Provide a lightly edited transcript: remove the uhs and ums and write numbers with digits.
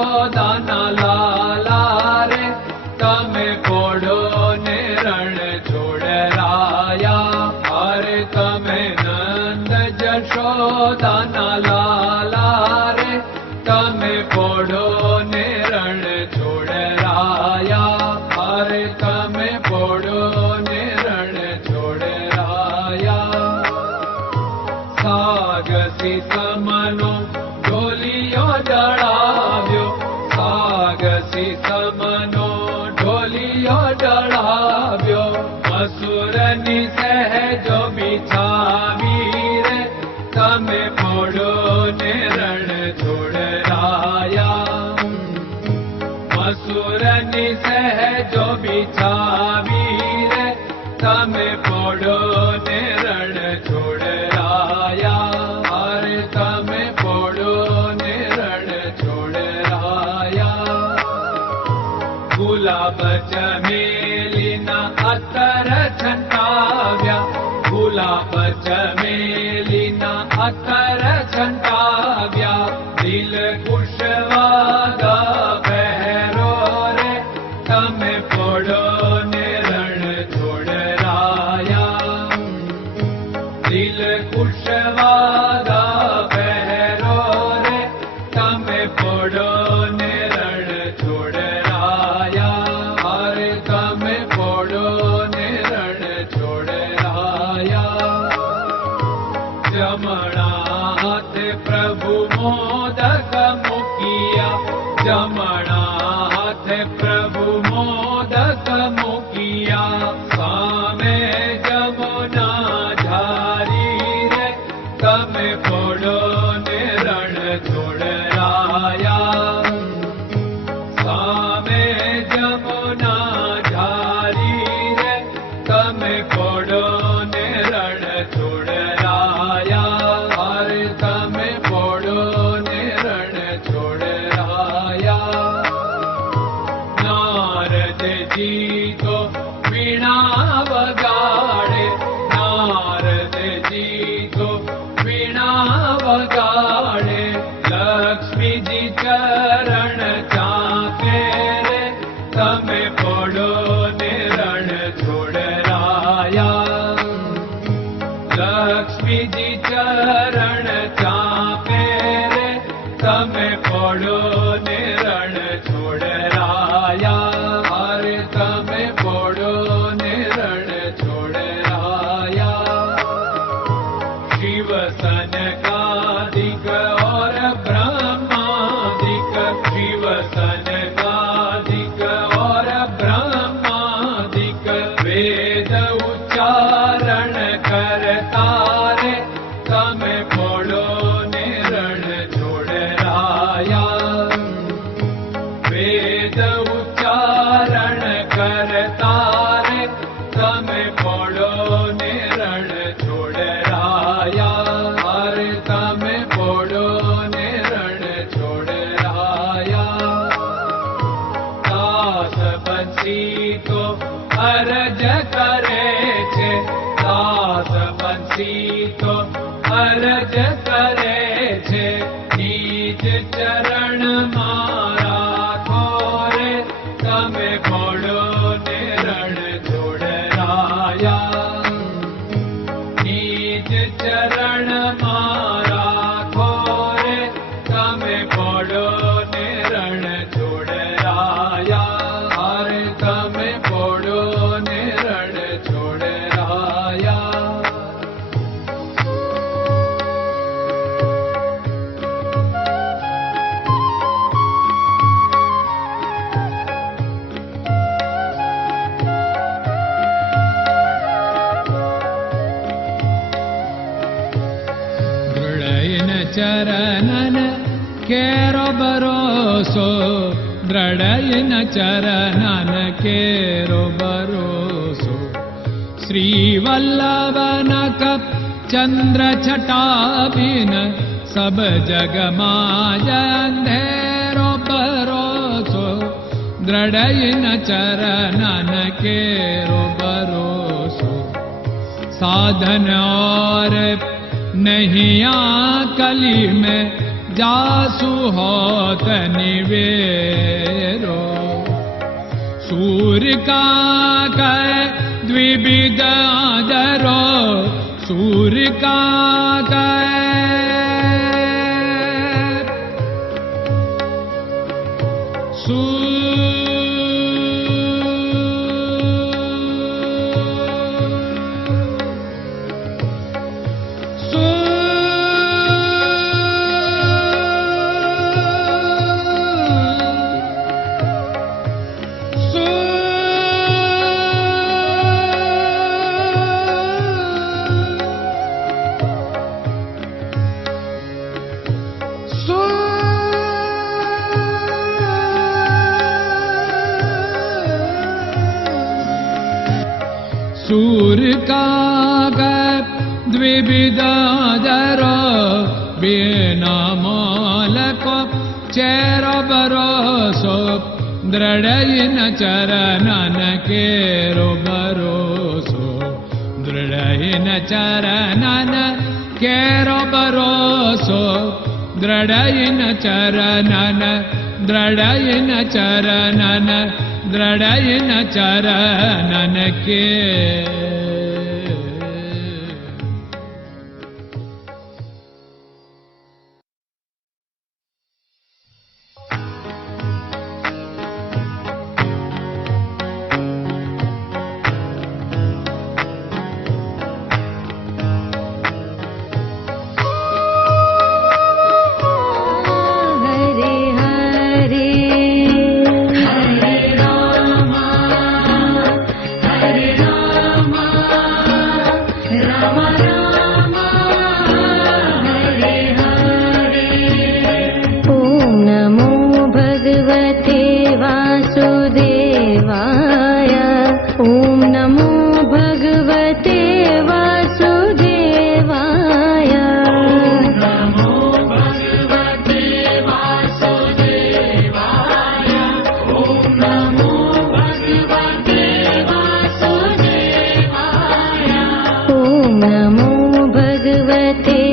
જશોદાના લાલા રે તમે પોડો ને રણ છોડરાયા. અરે તમે નંદ જશોદાના લાલા રે તમે પોડો ને રણ છોડરાયા. અરે તમે પોડો ને રણ છોડરાયા. સાગસી સમનો ઢોલિયો ડળાવ્યો, સાગસી સમનો ઢોલિયો ડળાવ્યો. મસૂરની સહેજો બિછાવી રે તમે પોડો ને રણ છોડરાયા. મસૂરની સહેજો બિછાવી રે તમે પોડો ને રણ છોડરાયા. અરે તમે પોડો ને રણ છોડરાયા. ગુલાબ ચમેલીના અત્તર છંટાવ્યા, ગુલાબ ચમેલીના અત્તર છંટાવ્યા. દિલ કુશવાદા પહેરો રે તમે પોડો ને રણ છોડરાયા. દિલ કુશવાદા પહેરો રે તમે પોડો ને રણ છોડરાયા. અરે તમે પોડો ને રણ છોડરાયા. જમણા હાથે પ્રભુ મોદક મૂકિયા, જમણા હાથે પ્રભુ મોદક મૂકિયા. સામે જમુના ઝારી રે તમે પોડો ને રણ છોડરાયા. સામે જમુના ઝારી રે તમે પોડો ને રણ છોડરાયા. અરે તમે પોડો ને રણ છોડરાયા. નારદજી તો વીણા વગાડે, નારદજી તો વીણા વગાડે. લક્ષ્મીજી ચરણ ચાકે રે તમે પોડો ને રણ છોડરાયા. લક્ષ્મીજી ચરણ ચાપે રે તમે પોડો ને રણ છોડરાયા. અરે તમે પોડો ને રણ છોડરાયા. શિવ સનકાદિક और ब्रह्मादिक, शिव सनकादिक और ब्रह्मादिक. वेद उच्चारण करता रे તમે પોડો ને રણ છોડરાયા. વેદ ઉચ્ચારણ કરતા રે તમે પોડો ને રણ છોડરાયા. અરે તમે પોડો ને રણ છોડરાયા. દાસ બંસી તો અરજ કરે છે, દાસ બંસી તો અરજ કરે છે. નીચ ચરણ મારા ખોરે તમે પોડો ને રણ છોડરાયા. નીચ ચરણ મારા ખોરે તમે પોડો ને રણ છોડરાયા. અરે તમે પોડો ને રણ છોડરાયા. ચરણન કેરો ભરોસો, દ્રઢયન ચરણન કેરો ભરોસો. શ્રી વલ્લભન કપ ચંદ્ર છટાબિન સબ જગમાં અંધેરો ભરોસો. દ્રઢયન ચરણન કેરો ભરોસો. साधन और नहीं कली में जासु होत निवेरो। सूर्य का कै द्विविध आदरो, सूर्य का सूर्य का द्विविधादरो, बिना मोल को चेर भरोसो, दृढ़ चरणन केरो भरोसो, दृढ़ चरणन केरो भरोसो, दृढ़ चरणन, दृढ़ चरणन, दृढ़ चरणन के। नमो भगवते